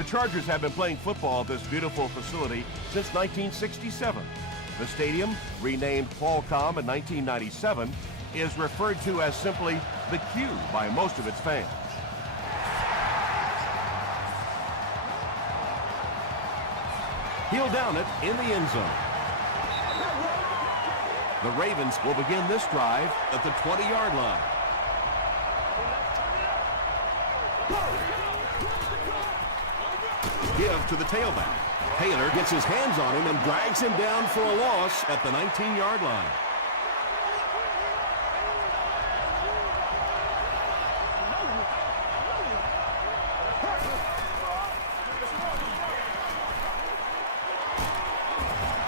The Chargers have been playing football at this beautiful facility since 1967. The stadium, renamed Qualcomm in 1997, is referred to as simply the Q by most of its fans. He'll down it in the end zone. The Ravens will begin this drive at the 20-yard line. Give to the tailback. Taylor gets his hands on him and drags him down for a loss at the 19-yard line.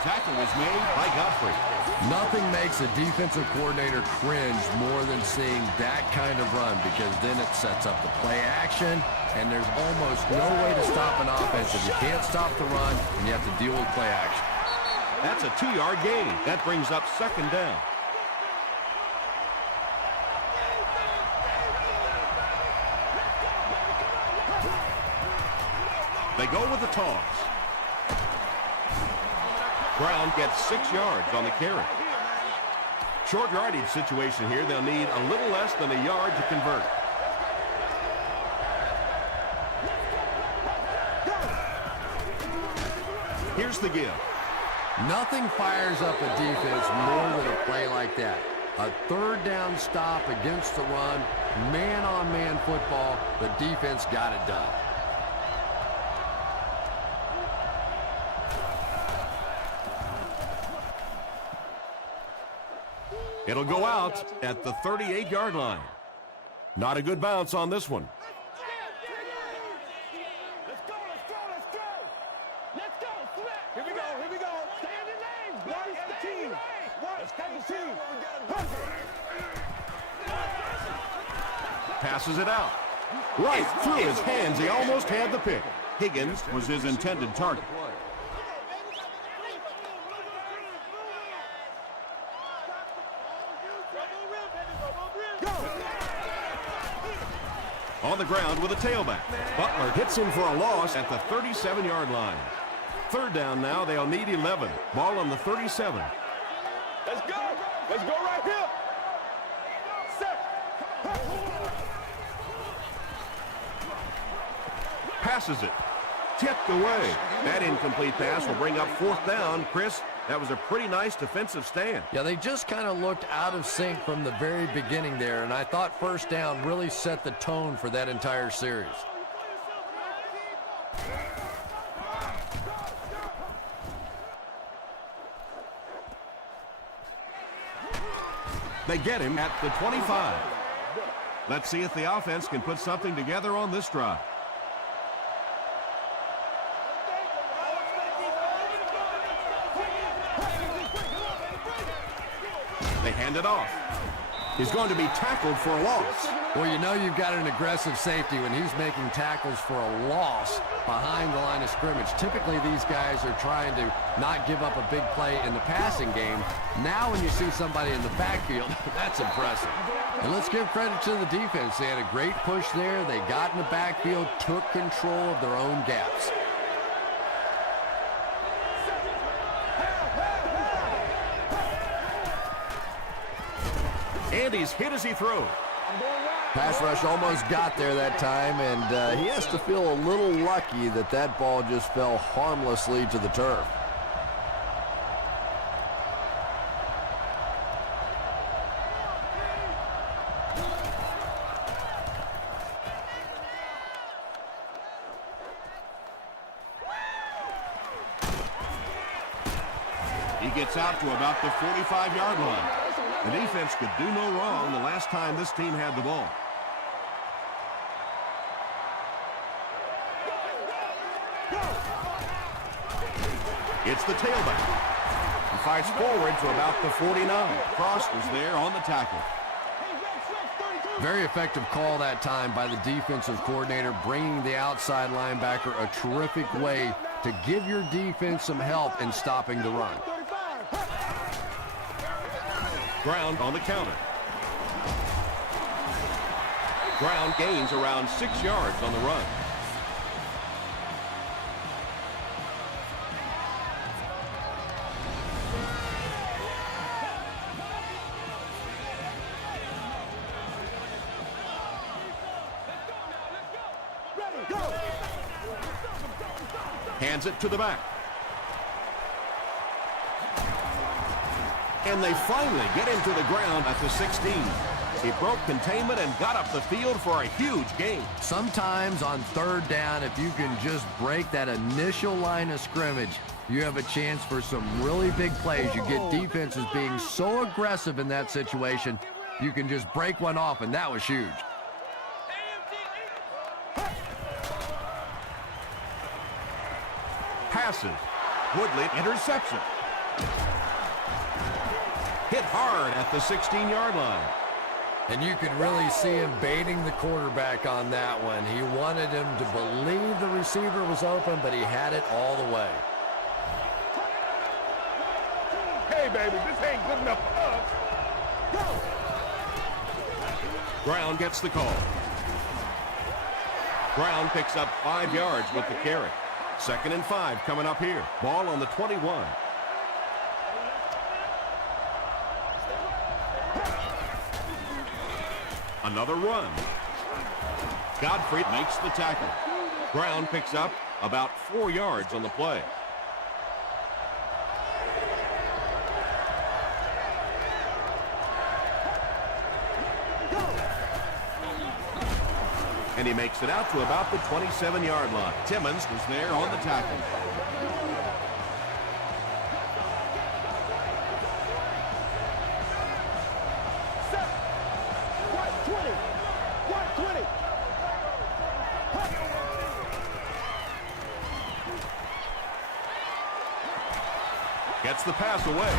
Tackle was made by Godfrey. Nothing makes a defensive coordinator cringe more than seeing that kind of run, because then it sets up the play action, and there's almost no way to stop an offense if you can't stop the run and you have to deal with play action. That's a 2-yard gain. That brings up second down. They go with the toss. Brown gets 6 yards on the carry. Short yardage situation here. They'll need a little less than a yard to convert. Here's the give. Nothing fires up a defense more than a play like that. A third down stop against the run, man-on-man football. The defense got it done. It'll go out at the 38-yard line. Not a good bounce on this one. Let's go, let's go, let's go. Let's go, Fleck. Here we go, here we go. Stay in your lane, buddy. Stay in your lane. Let's take the team. Passes it out. Right through his hands. He almost had the pick. Higgins was his intended target. On the ground with a tailback. Butler hits him for a loss at the 37-yard line. Third down now. They'll need 11. Ball on the 37. Let's go. Let's go right here. Passes it. Tipped away. That incomplete pass will bring up fourth down. Chris, that was a pretty nice defensive stand. Yeah, they just kind of looked out of sync from the very beginning there, and I thought first down really set the tone for that entire series. They get him at the 25. Let's see if the offense can put something together on this drive. They hand it off. He's going to be tackled for a loss. Well, you know you've got an aggressive safety when he's making tackles for a loss behind the line of scrimmage. Typically, these guys are trying to not give up a big play in the passing game. Now when you see somebody in the backfield, that's impressive. And let's give credit to the defense. They had a great push there. They got in the backfield, took control of their own gaps. And he's hit as he throws. Pass rush almost got there that time, and he has to feel a little lucky that that ball just fell harmlessly to the turf. He gets out to about the 45-yard line. The defense could do no wrong the last time this team had the ball. It's the tailback. He fights forward to about the 49. Frost was there on the tackle. Very effective call that time by the defensive coordinator, bringing the outside linebacker a terrific way to give your defense some help in stopping the run. Brown on the counter. Brown gains around 6 yards on the run. Hands it to the back. And they finally get him to the ground at the 16. He broke containment and got up the field for a huge gain. Sometimes on third down, if you can just break that initial line of scrimmage, you have a chance for some really big plays. You get defenses being so aggressive in that situation, you can just break one off, and that was huge. Passes. Woodley interception. Hit hard at the 16-yard line. And you could really see him baiting the quarterback on that one. He wanted him to believe the receiver was open, but he had it all the way. Hey, baby, this ain't good enough for us. Go! Brown gets the call. Brown picks up 5 yards with the carry. 2nd and 5 coming up here. Ball on the 21. Another run. Godfrey makes the tackle. Brown picks up about 4 yards on the play. And he makes it out to about the 27-yard line. Timmons was there on the tackle. Gets the pass away.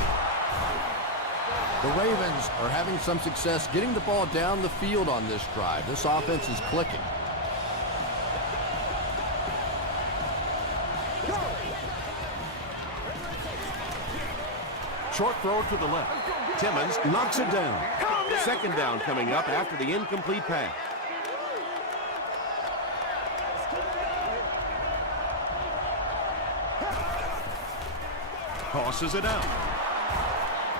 The Ravens are having some success getting the ball down the field on this drive. This offense is clicking. Short throw to the left. Timmons knocks it down. 2nd down coming up after the incomplete pass. Tosses it out.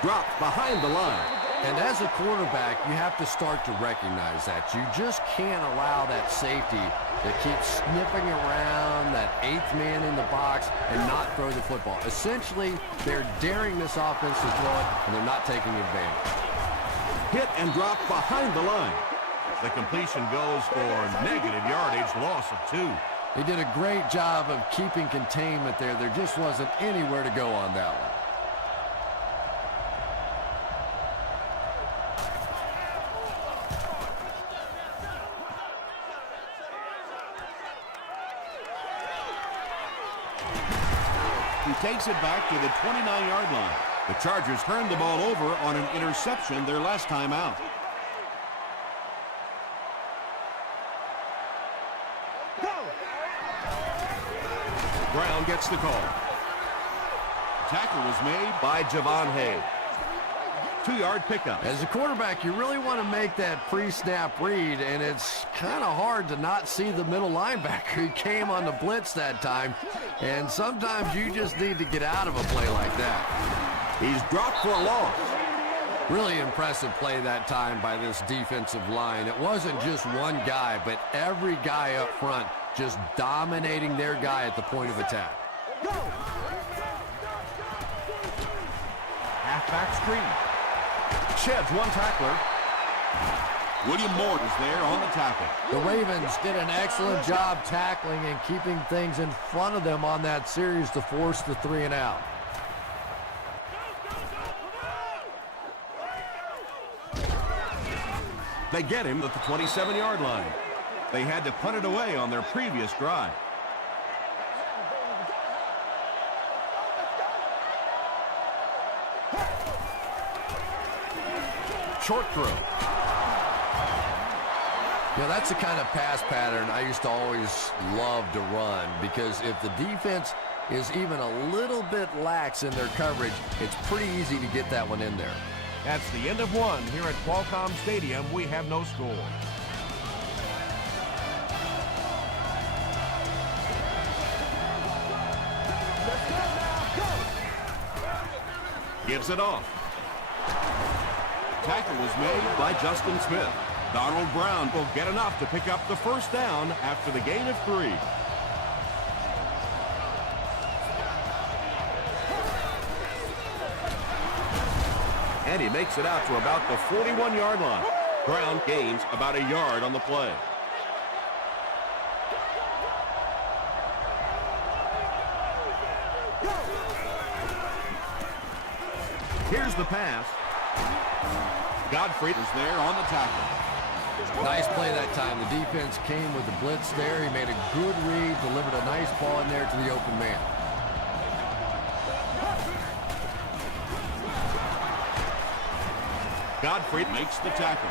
Dropped behind the line. And as a quarterback, you have to start to recognize that. You just can't allow that safety to keep sniffing around that 8th man in the box and not throw the football. Essentially, they're daring this offense to throw it, and they're not taking advantage. Hit and drop behind the line. The completion goes for negative yardage, loss of 2. They did a great job of keeping containment there. There just wasn't anywhere to go on that one. He takes it back to the 29-yard line. The Chargers turned the ball over on an interception their last time out. Brown gets the call. Tackle was made by Javon Hayes. 2-yard pickup. As a quarterback, you really want to make that pre-snap read, and it's kind of hard to not see the middle linebacker. He came on the blitz that time, and sometimes you just need to get out of a play like that. He's dropped for a loss. Really impressive play that time by this defensive line. It wasn't just one guy, but every guy up front just dominating their guy at the point of attack. Halfback screen. Sheds one tackler. William Moore is there on the tackle. The Ravens did an excellent job tackling and keeping things in front of them on that series to force the 3 and out. They get him at the 27-yard line. They had to punt it away on their previous drive. Short throw. You know, that's the kind of pass pattern I used to always love to run, because if the defense is even a little bit lax in their coverage, it's pretty easy to get that one in there. That's the end of one here at Qualcomm Stadium. We have no score. Gives it off. Tackle was made by Justin Smith. Donald Brown will get enough to pick up the 1st down after the gain of 3. And he makes it out to about the 41-yard line. Brown gains about a yard on the play. Here's the pass. Godfrey is there on the tackle. Nice play that time. The defense came with the blitz there. He made a good read, delivered a nice ball in there to the open man. Godfrey makes the tackle.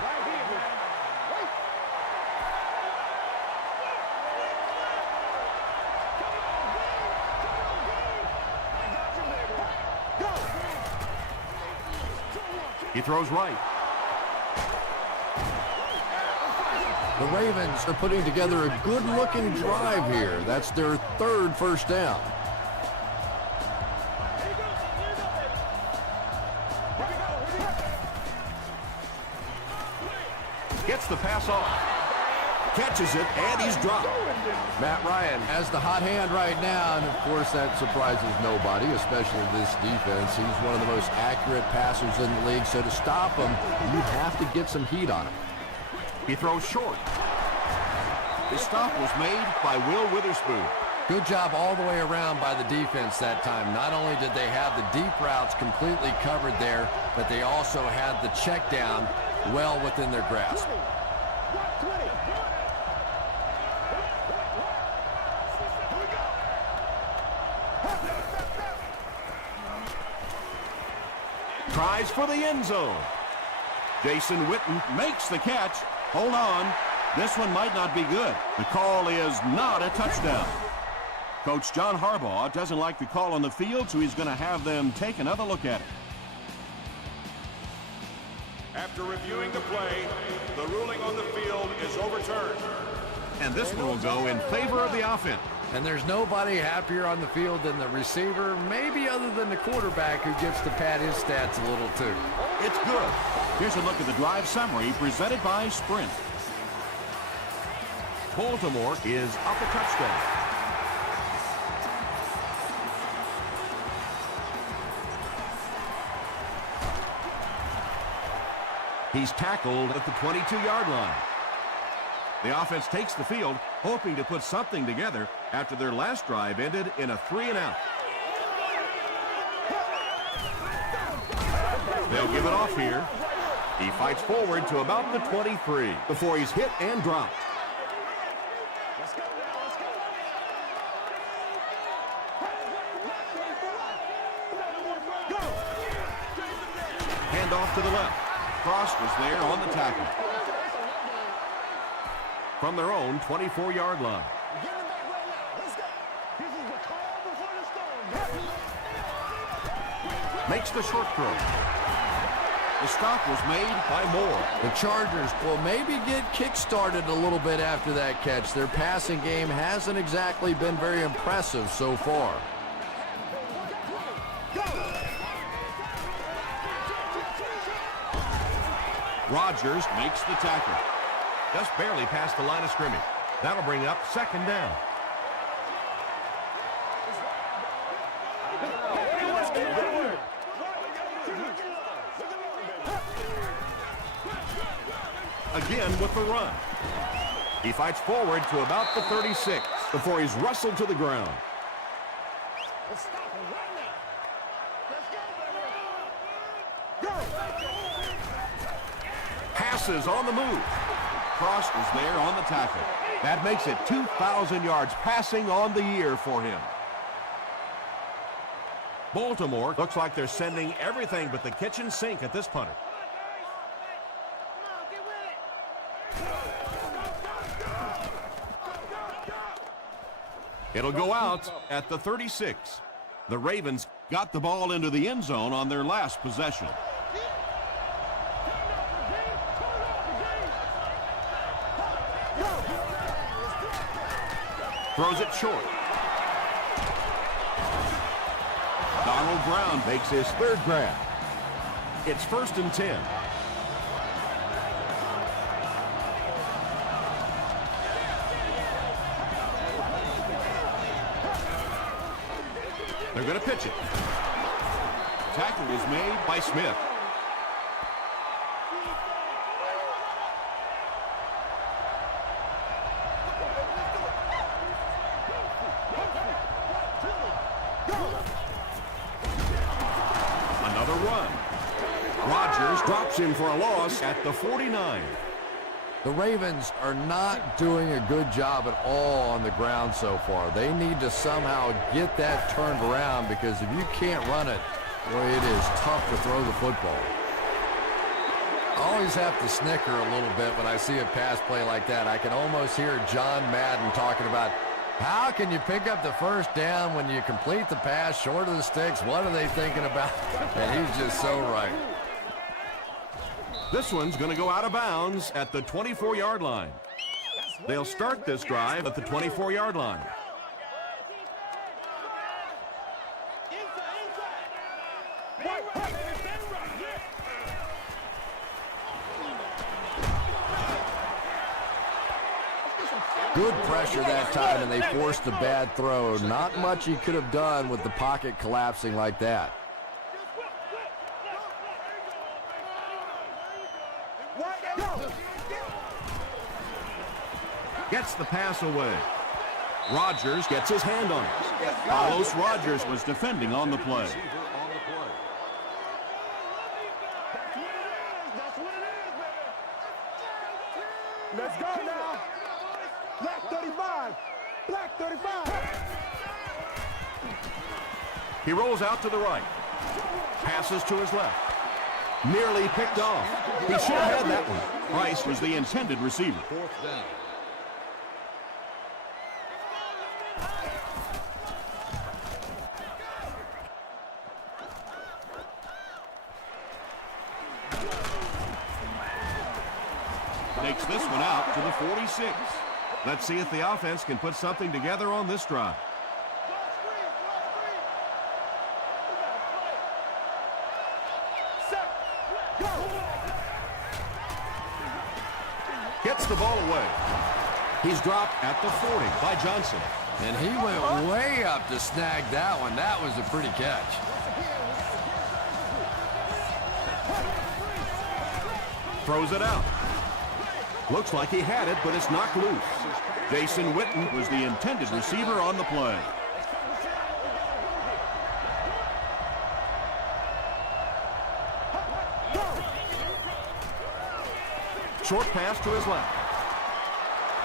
He throws right. The Ravens are putting together a good-looking drive here. That's their third first down. Gets the pass off. Catches it, and he's dropped. Matt Ryan has the hot hand right now, and of course that surprises nobody, especially this defense. He's one of the most accurate passers in the league, so to stop him, you have to get some heat on him. He throws short. The stop was made by Will Witherspoon. Good job all the way around by the defense that time. Not only did they have the deep routes completely covered there, but they also had the check down well within their grasp. Tries for the end zone. Jason Witten makes the catch. Hold on. This one might not be good. The call is not a touchdown. Coach John Harbaugh doesn't like the call on the field, so he's going to have them take another look at it. After reviewing the play, the ruling on the field is overturned. And this one will go in favor of the offense. And there's nobody happier on the field than the receiver, maybe other than the quarterback, who gets to pad his stats a little too. It's good. Here's a look at the drive summary presented by Sprint. Baltimore is up a touchdown. He's tackled at the 22-yard line. The offense takes the field, hoping to put something together after their last drive ended in a 3-and-out. They'll give it off here. He fights forward to about the 23 before he's hit and dropped. Hand off to the left. Cross was there on the tackle. From their own 24-yard line. Makes the short throw. The stop was made by Moore. The Chargers will maybe get kick-started a little bit after that catch. Their passing game hasn't exactly been very impressive so far. Rodgers makes the tackle. Just barely past the line of scrimmage. That'll bring up second down. Again with the run. He fights forward to about the 36 before he's wrestled to the ground. Passes on the move. Cross was there on the tackle. That makes it 2,000 yards passing on the year for him. Baltimore looks like they're sending everything but the kitchen sink at this punter. It'll go out at the 36. The Ravens got the ball into the end zone on their last possession. Throws it short. Donald Brown makes his third grab. It's 1st and 10. They're going to pitch it. Tackle was made by Smith. run. Rodgers drops him for a loss at the 49. The Ravens are not doing a good job at all on the ground so far. They need to somehow get that turned around, because if you can't run it, boy, it is tough to throw the football. I always have to snicker a little bit when I see a pass play like that. I can almost hear John Madden talking about, how can you pick up the first down when you complete the pass short of the sticks? What are they thinking about? And he's just so right. This one's going to go out of bounds at the 24-yard line. They'll start this drive at the 24-yard line. Good pressure that time, and they forced a bad throw. Not much he could have done with the pocket collapsing like that. Gets the pass away. Rodgers gets his hand on it. Carlos Rodgers was defending on the play. Let's go now. Black 35. Black 35. He rolls out to the right. Passes to his left. Nearly picked off. He should have had that one. Price was the intended receiver. Fourth down. Takes this one out to the 46. Let's see if the offense can put something together on this drive. Gets the ball away. He's dropped at the 40 by Johnson. And he went way up to snag that one. That was a pretty catch. Throws it out. Looks like he had it, but it's knocked loose. Jason Witten was the intended receiver on the play. Short pass to his left.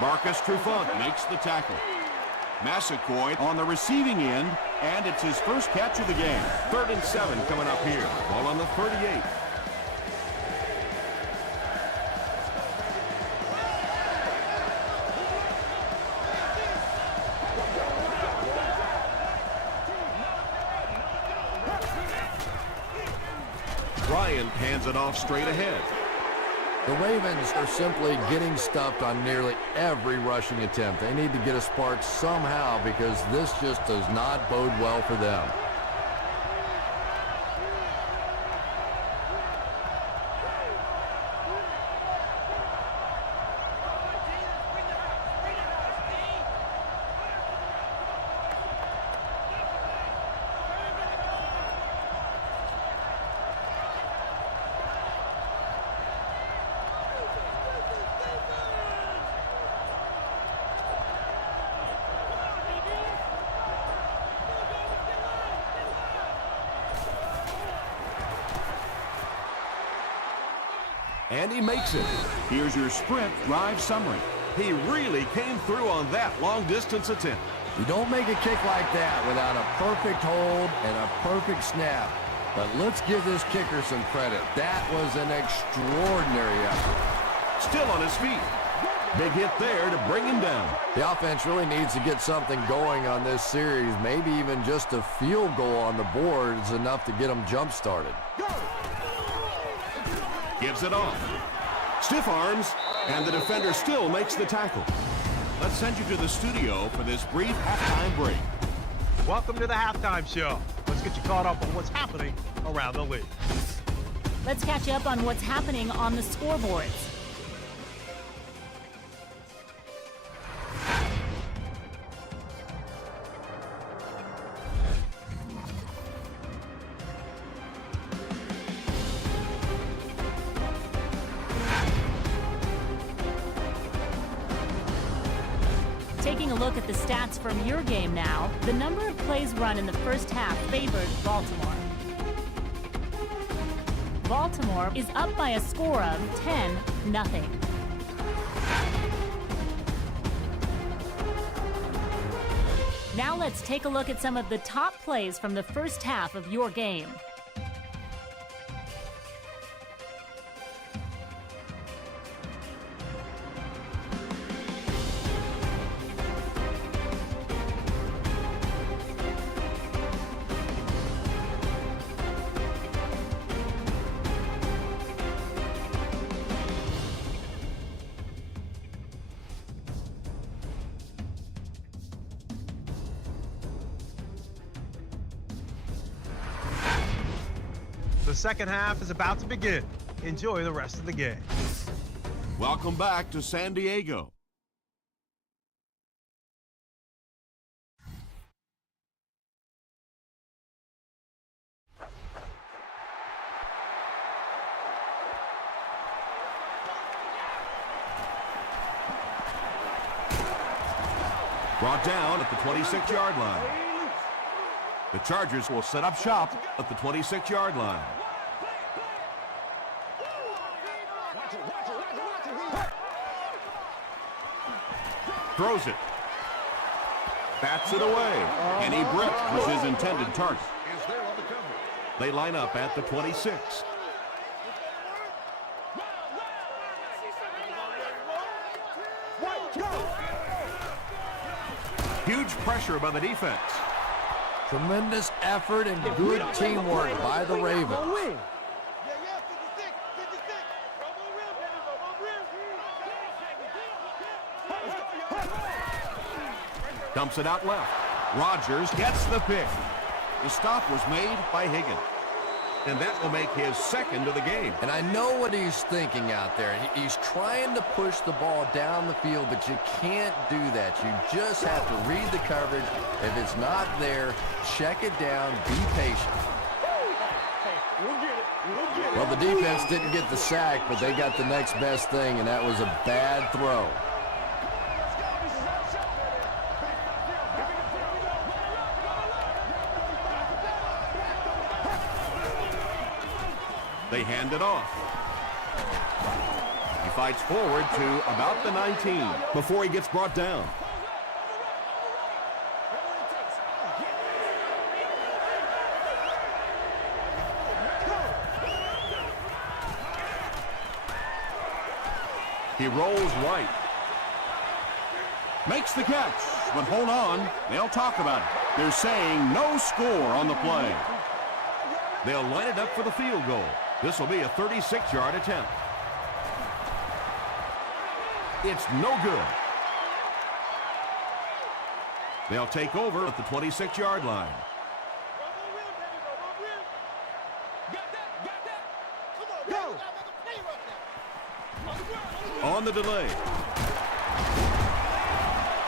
Marcus Trufant makes the tackle. Massaquoi on the receiving end, and it's his first catch of the game. 3rd and 7 coming up here. Ball on the 38. Ryan hands it off straight ahead. The Ravens are simply getting stuffed on nearly every rushing attempt. They need to get a spark somehow, because this just does not bode well for them. And he makes it. Here's your sprint drive summary. He really came through on that long-distance attempt. You don't make a kick like that without a perfect hold and a perfect snap. But let's give this kicker some credit. That was an extraordinary effort. Still on his feet. Big hit there to bring him down. The offense really needs to get something going on this series. Maybe even just a field goal on the board is enough to get them jump-started. Gives it off. Stiff arms, and the defender still makes the tackle. Let's send you to the studio for this brief halftime break. Welcome to the halftime show. Let's get you caught up on what's happening around the league. Let's catch you up on what's happening on the scoreboards. Taking a look at the stats from your game now, the number of plays run in the first half favored Baltimore. Baltimore is up by a score of 10-0. Now let's take a look at some of the top plays from the first half of your game. The second half is about to begin. Enjoy the rest of the game. Welcome back to San Diego. Brought down at the 26-yard line. The Chargers will set up shop at the 26-yard line. Throws it. Bats it away. Kenny Britt was his intended target. They line up at the 26. Huge pressure by the defense. Tremendous effort and good teamwork by the Ravens. Dumps it out left. Rodgers gets the pick. The stop was made by Higgins. And that will make his second of the game. And I know what he's thinking out there. He's trying to push the ball down the field, but you can't do that. You just have to read the coverage. If it's not there, check it down, be patient. Well, the defense didn't get the sack, but they got the next best thing, and that was a bad throw. They hand it off. He fights forward to about the 19 before he gets brought down. He rolls right. Makes the catch, but hold on, they'll talk about it. They're saying no score on the play. They'll line it up for the field goal. This will be a 36-yard attempt. It's no good. They'll take over at the 26-yard line. On the delay.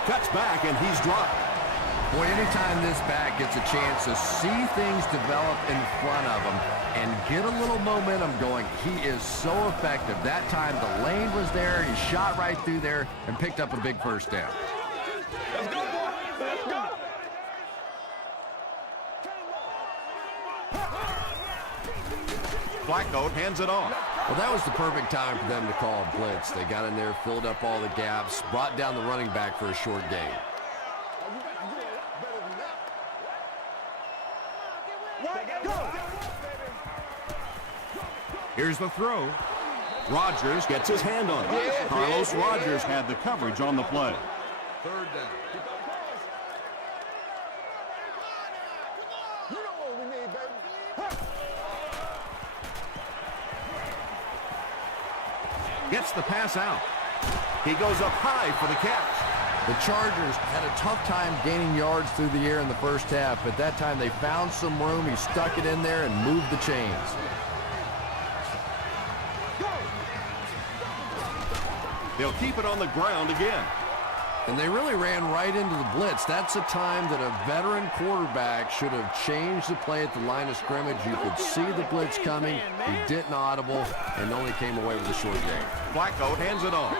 Cuts back, and he's dropped. Boy, anytime this back gets a chance to see things develop in front of him and get a little momentum going, he is so effective. That time the lane was there, he shot right through there and picked up a big first down. Let's go, boy. Let's go. Flacco hands it off. Well, that was the perfect time for them to call a blitz. They got in there, filled up all the gaps, brought down the running back for a short gain. Here's the throw. Rodgers gets his hand on it. Carlos Rodgers had the coverage on the play. Third down. Gets the pass out. He goes up high for the catch. The Chargers had a tough time gaining yards through the air in the first half, but that time they found some room. He stuck it in there and moved the chains. They'll keep it on the ground again. And they really ran right into the blitz. That's a time that a veteran quarterback should have changed the play at the line of scrimmage. You could see the blitz coming. He didn't audible and only came away with a short gain. Flacco hands it off.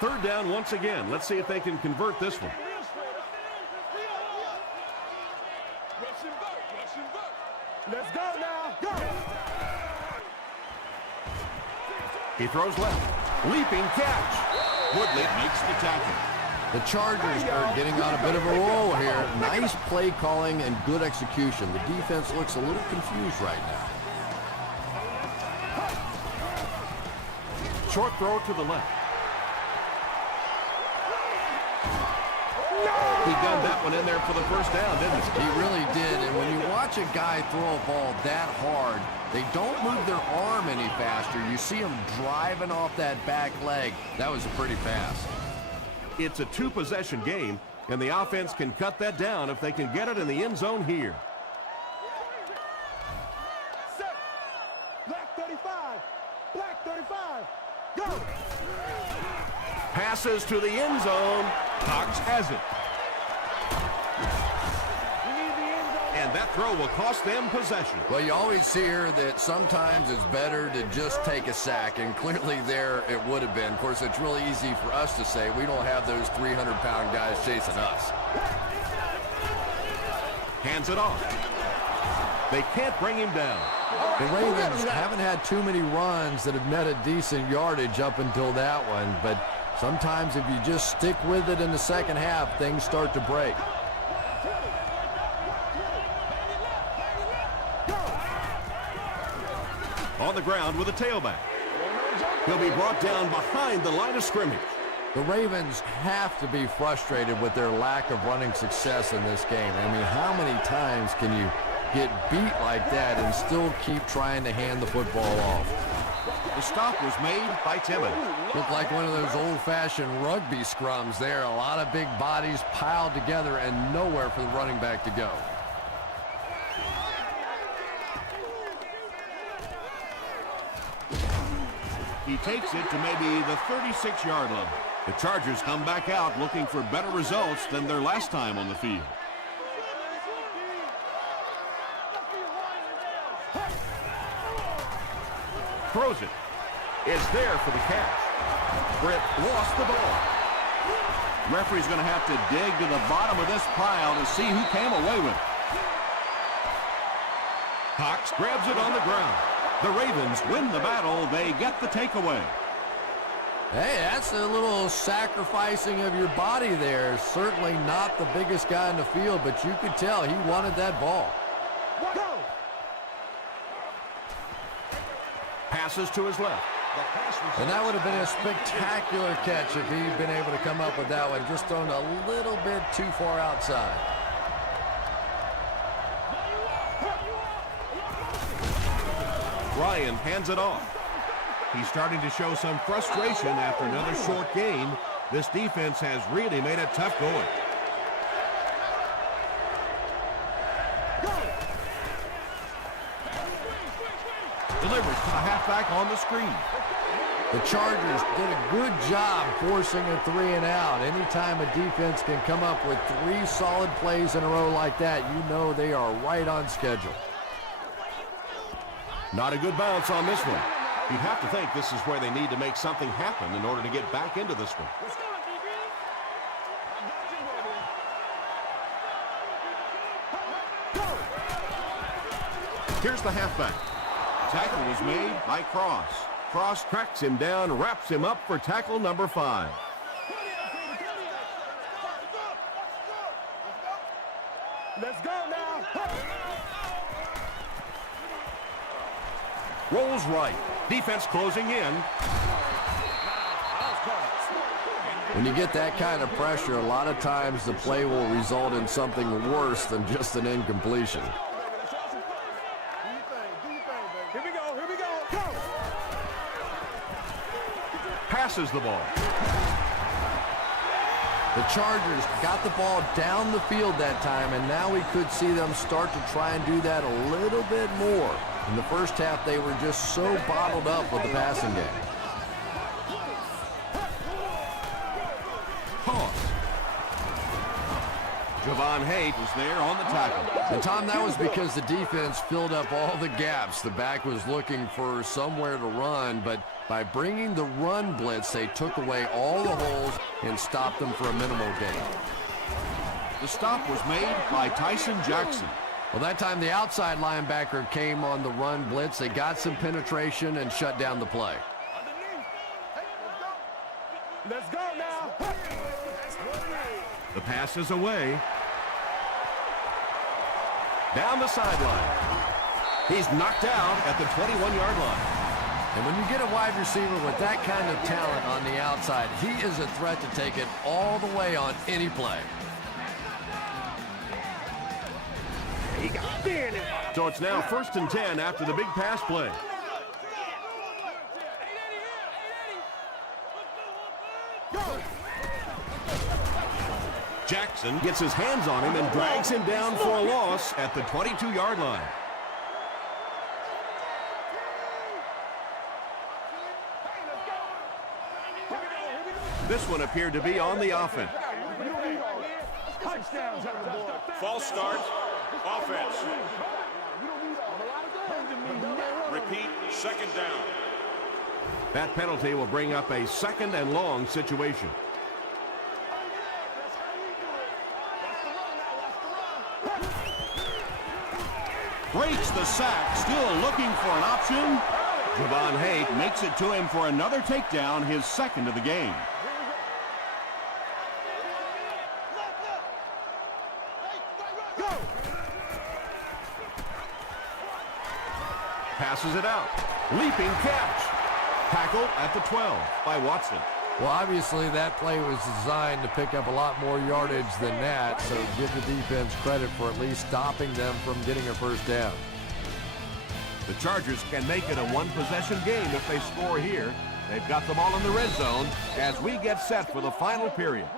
Third down once again. Let's see if they can convert this one. Let's go now. Go. He throws left. Leaping catch. Woodley makes the tackle. The Chargers are getting on a bit of a roll here. Nice play calling and good execution. The defense looks a little confused right now. Short throw to the left. He got that one in there for the first down, didn't he? He really did, and when you watch a guy throw a ball that hard, they don't move their arm any faster. You see him driving off that back leg. That was a pretty pass. It's a two-possession game, and the offense can cut that down if they can get it in the end zone here. Set. Black 35. Black 35. Go. Passes to the end zone. Cox has it. And that throw will cost them possession. Well, you always hear that sometimes it's better to just take a sack, and clearly there it would have been. Of course, it's really easy for us to say. We don't have those 300-pound guys chasing us. Hands it off. They can't bring him down. The Ravens haven't had too many runs that have netted decent yardage up until that one, but sometimes if you just stick with it in the second half, things start to break. On the ground with a tailback. He'll be brought down behind the line of scrimmage. The Ravens have to be frustrated with their lack of running success in this game. I mean, how many times can you get beat like that and still keep trying to hand the football off? The stop was made by Timmons. Looked like one of those old-fashioned rugby scrums there. A lot of big bodies piled together and nowhere for the running back to go. He takes it to maybe the 36-yard line. The Chargers come back out looking for better results than their last time on the field. Throws it. It's there for the catch. Britt lost the ball. Referee's going to have to dig to the bottom of this pile to see who came away with it. Cox grabs it on the ground. The Ravens win the battle. They get the takeaway. Hey, that's a little sacrificing of your body there. Certainly not the biggest guy in the field, but you could tell he wanted that ball. Go. Passes to his left. And that would have been a spectacular catch if he'd been able to come up with that one. Just thrown a little bit too far outside. Ryan hands it off. He's starting to show some frustration after another short gain. This defense has really made it tough going. Delivers to the halfback on the screen. The Chargers did a good job forcing a 3-and-out. Anytime a defense can come up with 3 solid plays in a row like that, you know they are right on schedule. Not a good bounce on this one. You'd have to think this is where they need to make something happen in order to get back into this one. Here's the halfback. Tackle was made by Cross. Cross tracks him down, wraps him up for tackle number 5. Let's go now. Rolls right. Defense closing in. When you get that kind of pressure, a lot of times the play will result in something worse than just an incompletion. Here we go. Here we go. Go. Passes the ball. The Chargers got the ball down the field that time, and now we could see them start to try and do that a little bit more. In the first half, they were just so bottled up with the passing game. Javon Haight was there on the tackle. And Tom, that was because the defense filled up all the gaps. The back was looking for somewhere to run, but by bringing the run blitz, they took away all the holes and stopped them for a minimal gain. The stop was made by Tyson Jackson. Well, that time the outside linebacker came on the run blitz. They got some penetration and shut down the play. Let's go now. The pass is away. Down the sideline. He's knocked out at the 21-yard line. And when you get a wide receiver with that kind of talent on the outside, he is a threat to take it all the way on any play. So it's now 1st and 10 after the big pass play. Jackson gets his hands on him and drags him down for a loss at the 22-yard line. This one appeared to be on the offense. False start. Offense. Repeat, 2nd down. That penalty will bring up a 2nd and long situation. Breaks the sack, still looking for an option. Javon Haight makes it to him for another takedown, his 2nd of the game. Passes it out. Leaping catch. Tackle at the 12 by Watson. Well, obviously that play was designed to pick up a lot more yardage than that, so give the defense credit for at least stopping them from getting a first down. The Chargers can make it a one-possession game if they score here. They've got the ball in the red zone as we get set for the final period.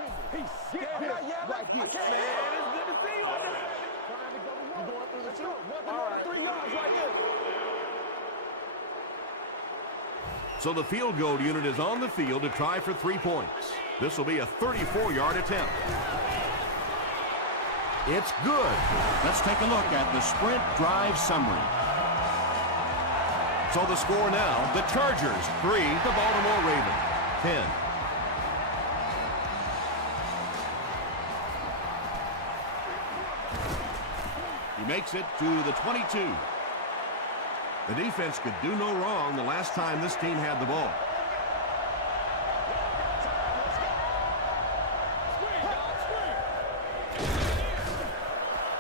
So the field goal unit is on the field to try for 3 points. This will be a 34-yard attempt. It's good. Let's take a look at the sprint drive summary. So the score now, the Chargers 3, the Baltimore Ravens 10. He makes it to the 22. The defense could do no wrong the last time this team had the ball.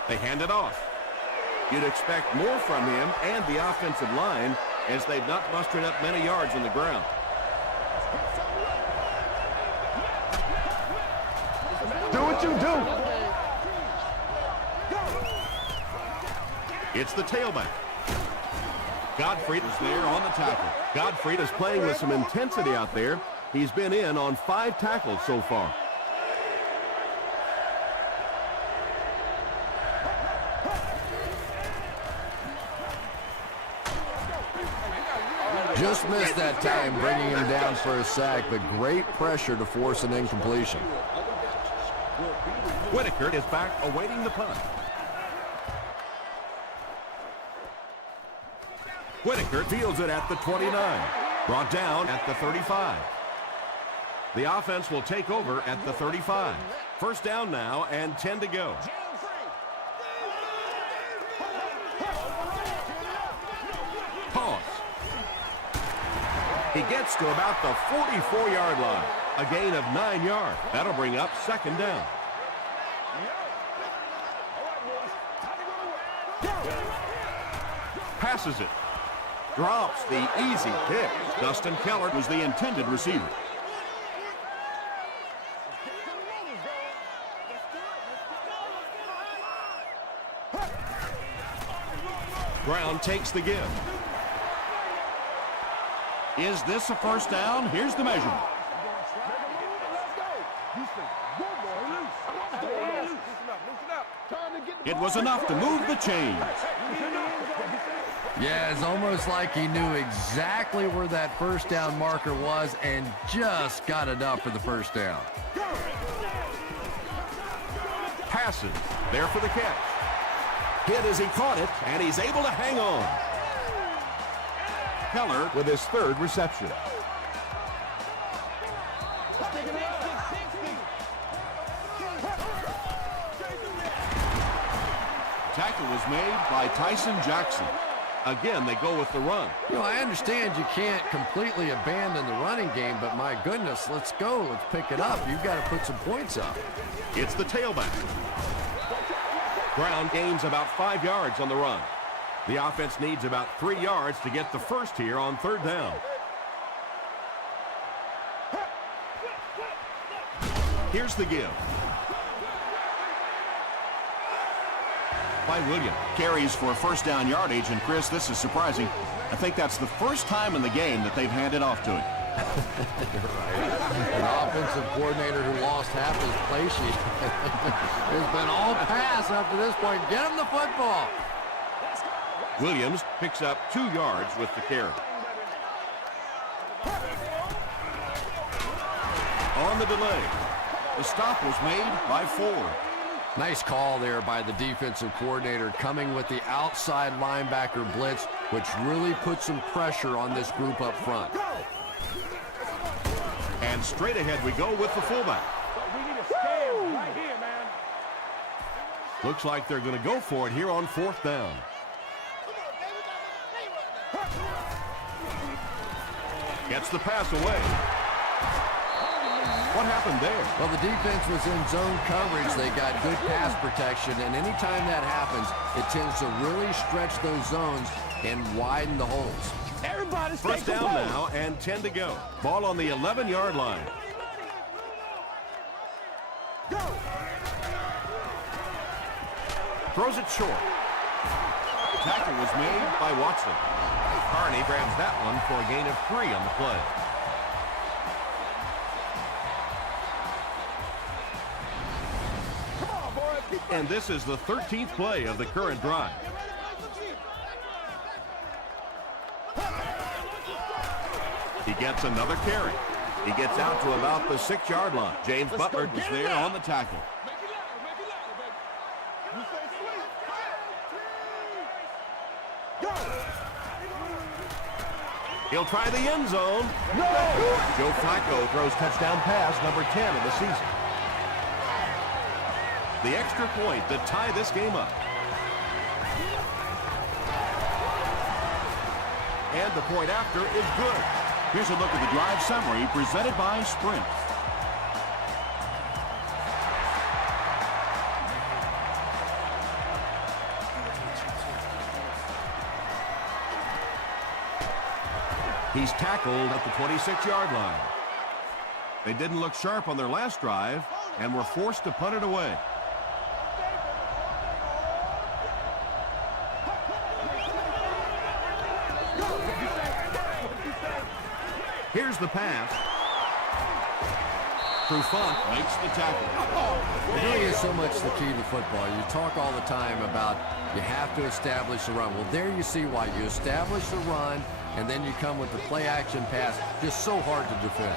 They hand it off. You'd expect more from him and the offensive line as they've not mustered up many yards on the ground. Do what you do. It's the tailback. Godfrey is there on the tackle. Godfrey is playing with some intensity out there. He's been in on 5 tackles so far. Just missed that time, bringing him down for a sack, but great pressure to force an incompletion. Whitaker is back awaiting the punt. Whitaker fields it at the 29. Brought down at the 35. The offense will take over at the 35. First down now and 10 to go. Pause. He gets to about the 44-yard line. A gain of 9 yards. That'll bring up 2nd down. Passes it. Drops the easy pick. Dustin Keller was the intended receiver. Brown takes the give. Is this a first down? Here's the measurement. It was enough to move the chains. Yeah, it's almost like he knew exactly where that first down marker was and just got enough for the first down. Passes. There for the catch. Hit as he caught it, and he's able to hang on. Keller with his 3rd reception. tackle was made by Tyson Jackson. Again, they go with the run. You know, I understand you can't completely abandon the running game, but my goodness, let's go. Let's pick it up. You've got to put some points up. It's the tailback. Brown gains about 5 yards on the run. The offense needs about 3 yards to get the first here on third down. Here's the give. By Williams. Carries for first down yardage, and Chris, this is surprising. I think that's the first time in the game that they've handed off to him. An offensive coordinator who lost half his play sheet. It's been all pass up to this point. Get him the football. Williams picks up 2 yards with the carry. On the delay. The stop was made by Ford. Nice call there by the defensive coordinator, coming with the outside linebacker blitz, which really put some pressure on this group up front. And straight ahead we go with the fullback. We need a scam right here, man. Looks like they're going to go for it here on fourth down. Gets the pass away. What happened there? Well, the defense was in zone coverage. They got good pass protection, and anytime that happens, it tends to really stretch those zones and widen the holes. Everybody stay First down now and 10 to go. Ball on the 11-yard line. Go. Throws it short. Tackle was made by Watson. Carney grabs that one for a gain of 3 on the play. And this is the 13th play of the current drive. He gets another carry. He gets out to about the 6-yard line. James Butler Was there on the tackle. He'll try the end zone. No. Joe Flacco throws touchdown pass number 10 of the season. The extra point to tie this game up. And the point after is good. Here's a look at the drive summary presented by Sprint. He's tackled at the 26-yard line. They didn't look sharp on their last drive and were forced to punt it away. Here's the pass. Trufant Makes the tackle. It really is so much the key to football. You talk all the time about you have to establish the run. Well, there you see why. You establish the run, and then you come with the play-action pass. Just so hard to defend.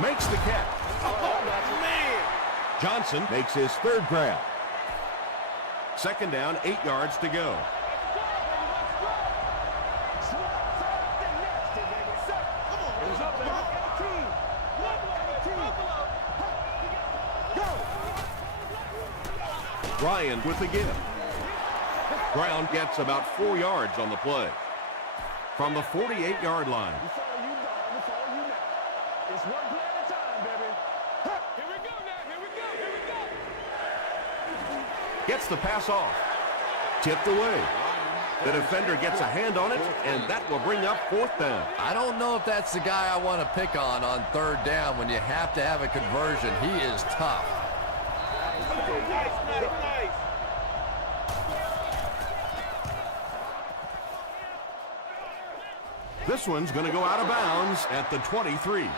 makes the catch. Johnson makes his third grab. Second down, 8 yards to go. Ryan with the give. Brown gets about 4 yards on the play. From the 48-yard line. It's one play at a time, baby. Here we go now. Here we go. Here we go. Gets the pass off. Tipped away. The defender gets a hand on it, and that will bring up fourth down. I don't know if that's the guy I want to pick on third down when you have to have a conversion. He is tough. This one's going to go out of bounds at the 23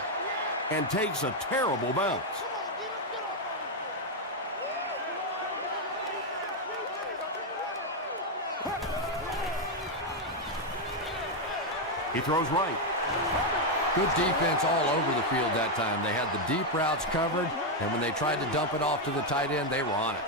and takes a terrible bounce. He throws right. Good defense all over the field that time. They had the deep routes covered, and when they tried to dump it off to the tight end, they were on it.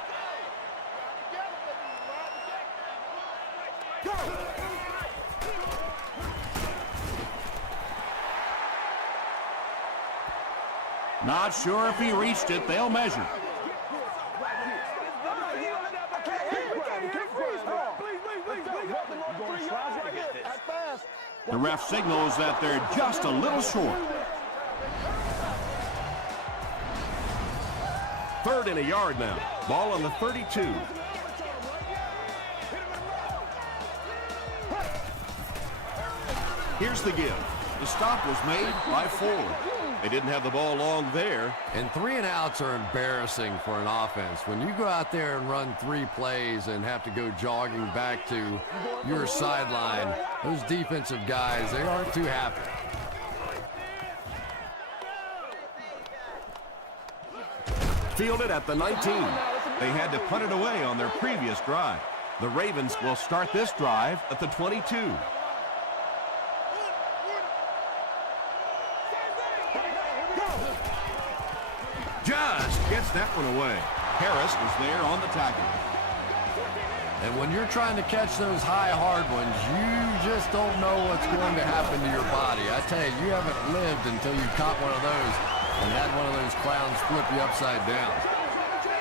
Not sure if he reached it. They'll measure. The ref signals that they're just a little short. 3rd and a yard now. Ball on the 32. Here's the give. The stop was made by Ford. They didn't have the ball long there. And 3 and outs are embarrassing for an offense. When you go out there and run 3 plays and have to go jogging back to your sideline, those defensive guys, they aren't too happy. Fielded at the 19. They had to punt it away on their previous drive. The Ravens will start this drive at the 22. Just gets that one away. Harris was there on the tackle. And when you're trying to catch those high, hard ones, you just don't know what's going to happen to your body. I tell you, you haven't lived until you caught one of those and had one of those clowns flip you upside down.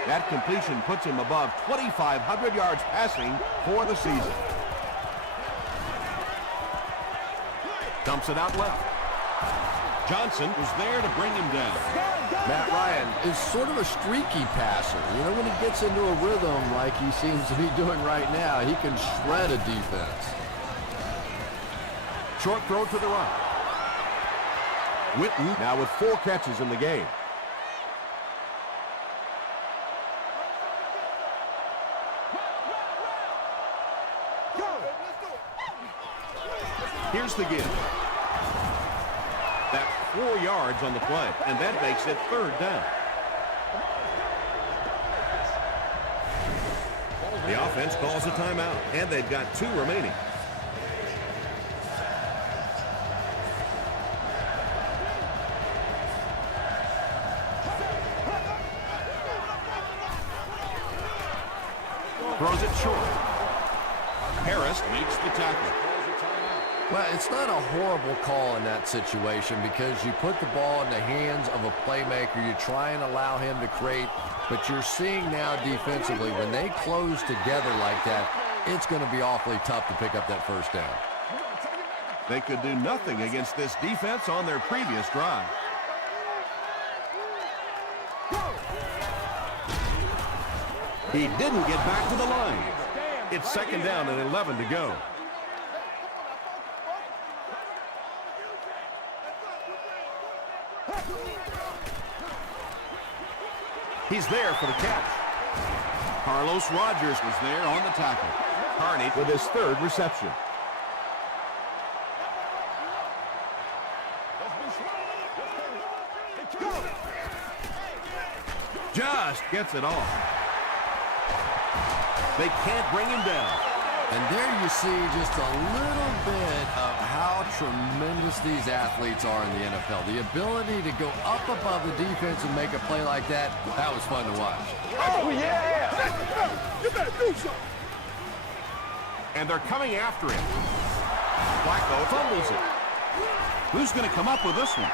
That completion puts him above 2,500 yards passing for the season. Dumps it out left. Johnson was there to bring him down. Matt Ryan is sort of a streaky passer. You know, when he gets into a rhythm like he seems to be doing right now, he can shred a defense. Short throw to the right. Witten now with 4 catches in the game. Here's the give. That's 4 yards on the play, and that makes it 3rd down. The offense calls a timeout, and they've got 2 remaining. Throws it short. Harris makes the tackle. Well, it's not a horrible call in that situation because you put the ball in the hands of a playmaker. You try and allow him to create, but you're seeing now defensively, when they close together like that, it's going to be awfully tough to pick up that 1st down. They could do nothing against this defense on their previous drive. He didn't get back to the line. It's 2nd down and 11 to go. He's there for the catch. Carlos Rogers was there on the tackle. Carney with his 3rd reception. Just gets it off. They can't bring him down. And there you see just a little bit of how tremendous these athletes are in the NFL. The ability to go up above the defense and make a play like that, that was fun to watch. Oh, yeah! You better do something! And they're coming after him. Flacco fumbles it. Who's going to come up with this one?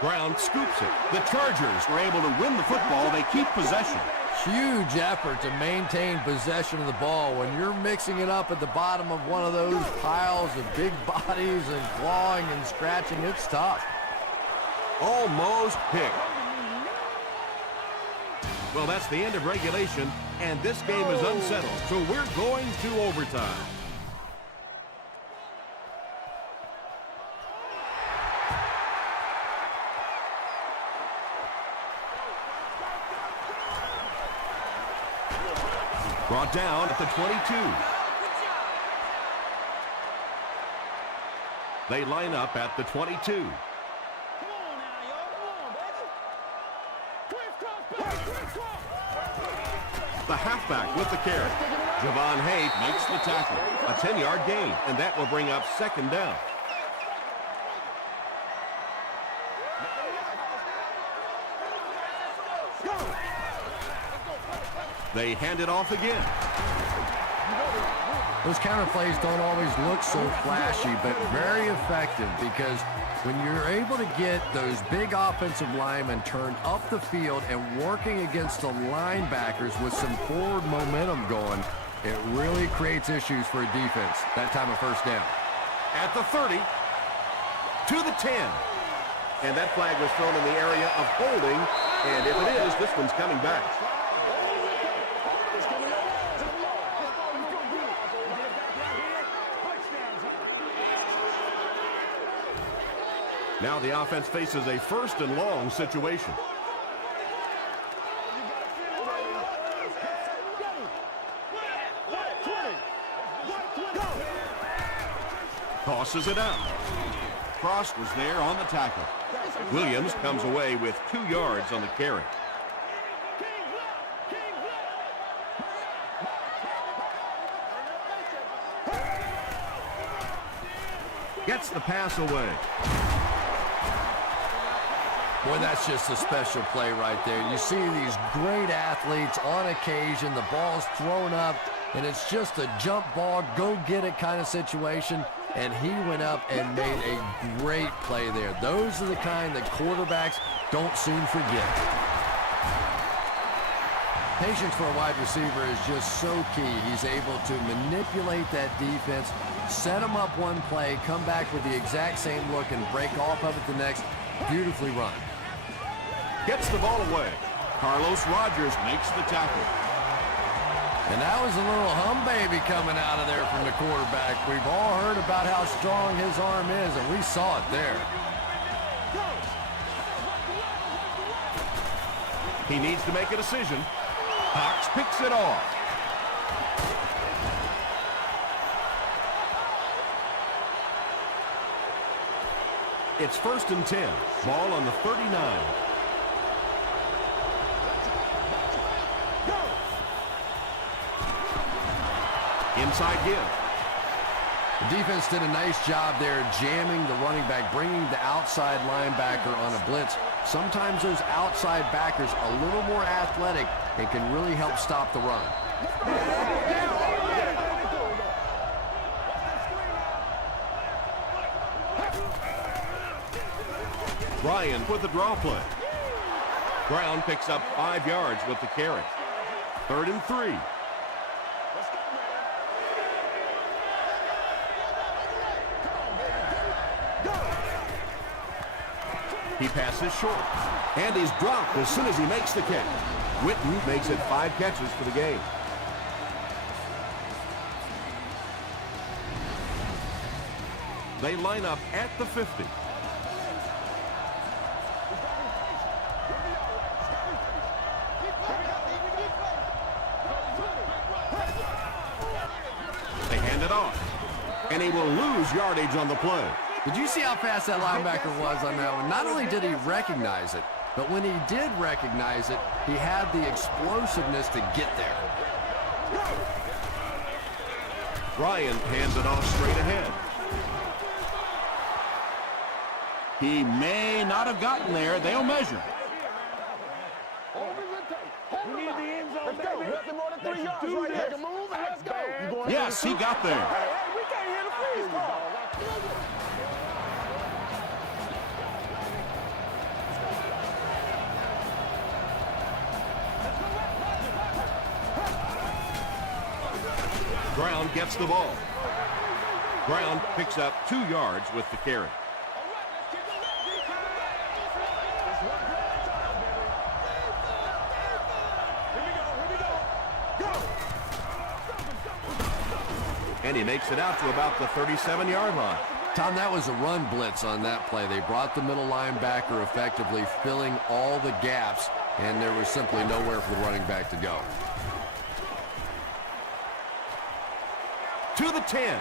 Brown scoops it. The Chargers were able to win the football. They keep possession. Huge effort to maintain possession of the ball. When you're mixing it up at the bottom of one of those piles of big bodies and clawing and scratching, it's tough. Almost picked. Well, that's the end of regulation, and this game is unsettled, so we're going to overtime. Brought down at the 22. They line up at the 22. The halfback with the carry. Javon Haidt makes the tackle. A 10-yard gain, and that will bring up 2nd down. They hand it off again. Those counter plays don't always look so flashy, but very effective because when you're able to get those big offensive linemen turned up the field and working against the linebackers with some forward momentum going, it really creates issues for a defense. That time of first down. At the 30, to the 10. And that flag was thrown in the area of holding, and if it is, this one's coming back. Now the offense faces a first and long situation. Tosses it out. Cross was there on the tackle. Williams comes away with 2 yards on the carry. Gets the pass away. Boy, that's just a special play right there. You see these great athletes on occasion, the ball's thrown up, and it's just a jump ball, go get it kind of situation, and he went up and made a great play there. Those are the kind that quarterbacks don't soon forget. Patience for a wide receiver is just so key. He's able to manipulate that defense, set them up one play, come back with the exact same look, and break off of it the next. Beautifully run. Gets the ball away. Carlos Rogers makes the tackle. And that was a little hum baby coming out of there from the quarterback. We've all heard about how strong his arm is, and we saw it there. He needs to make a decision. Cox picks it off. It's 1st and 10. Ball on the 39. Inside give. The defense did a nice job there jamming the running back, bringing the outside linebacker on a blitz. Sometimes those outside backers a little more athletic and can really help stop the run. Ryan with the draw play. Brown picks up 5 yards with the carry. 3rd and 3. He passes short. And he's dropped as soon as he makes the catch. Witten makes it 5 catches for the game. They line up at the 50. They hand it off. And he will lose yardage on the play. Did you see how fast that linebacker was on that one? Not only did he recognize it, but when he did recognize it, he had the explosiveness to get there. Ryan hands it off straight ahead. He may not have gotten there. They'll measure. We need the end zone, baby. Nothing more than 3 yards right here. Move and let's go. Yes, he got there. Hey, we can't hear the freeze call. Brown gets the ball. Brown picks up 2 yards with the carry. And he makes it out to about the 37-yard line. Tom, that was a run blitz on that play. They brought the middle linebacker effectively, filling all the gaps, and there was simply nowhere for the running back to go. To the 10.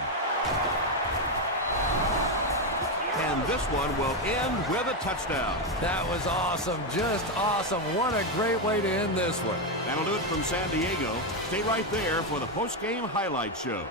And this one will end with a touchdown. That was awesome, just awesome. What a great way to end this one. That'll do it from San Diego. Stay right there for the post-game highlight show.